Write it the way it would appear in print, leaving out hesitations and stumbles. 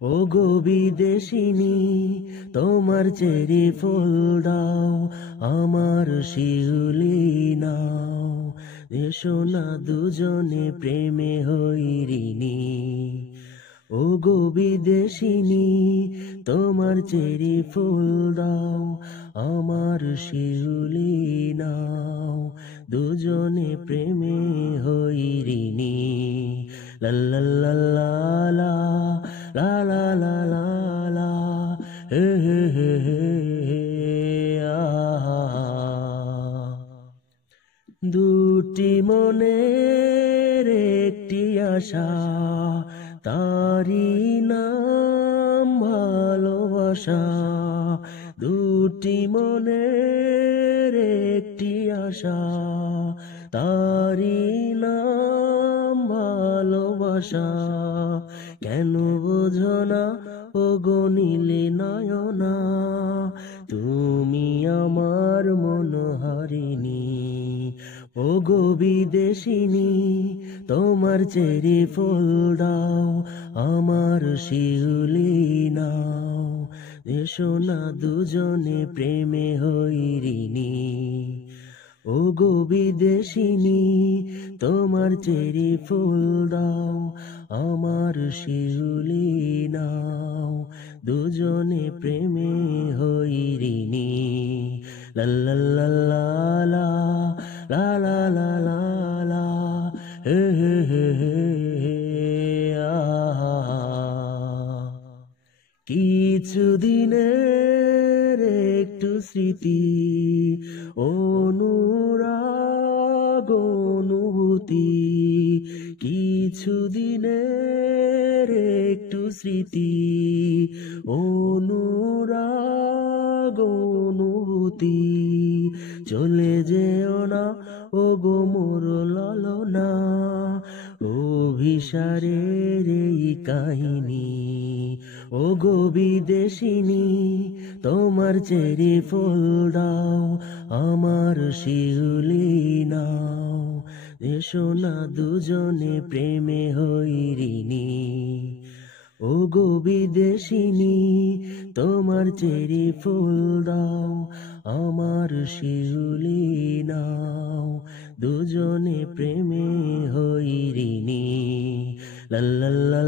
ও গো বিদেশিনী, তোমার চেরি ফুল দাও, আমার শিউলি নাও। এসো না দুজনে প্রেমে হইরিনি। ও গো বিদেশিনী, তোমার চেরি ফুল দাও, আমার শিউলি নাও। দুজনে প্রেমে হইরিনি। লা লা লা লা লা, লা লা লা লা লা, হে হে হে হে হে, দুটি মনের একটি আশা, তারি নাম ভালোবাসা। দুটি মনের একটি আশা, তারি নাম ভালোবাসা। কেন বোঝো না ও গো নীলে নয়না, তুমি আমার মনোহারিণী। ও গো বিদেশিনী, তোমার চেরি ফুল দাও, আমার শিউলি নাও। এসো না দুজনে প্রেমে হইরিনি। ও গো বিদেশিনী, তোমার চেরি ফুল দাও, আমার শিউলি নাও। দুজনে প্রেমে হইরিনি। লা লা লা লা লা, লা লা লা লা লা, হে হে হে হে হে, কিছুদিনের একটু স্মৃতি, অনুরাগ অনুভূতি। কিছুদিনের একটু স্মৃতি, অনুরাগ অনুভূতি। চলে যেও না ও গো মোর ললনা, অভিসারের এই কাহিনী। ও গো বিদেশিনী, তোমার চেরি ফুল দাও, আমার শিউলি নাও। এসো না দুজনে প্রেমে হইরিনি। ও গো বিদেশিনী, তোমার চেরি ফুল দাও, আমার শিউলি নাও। দুজনে প্রেমে হইরিনি। লা লা লা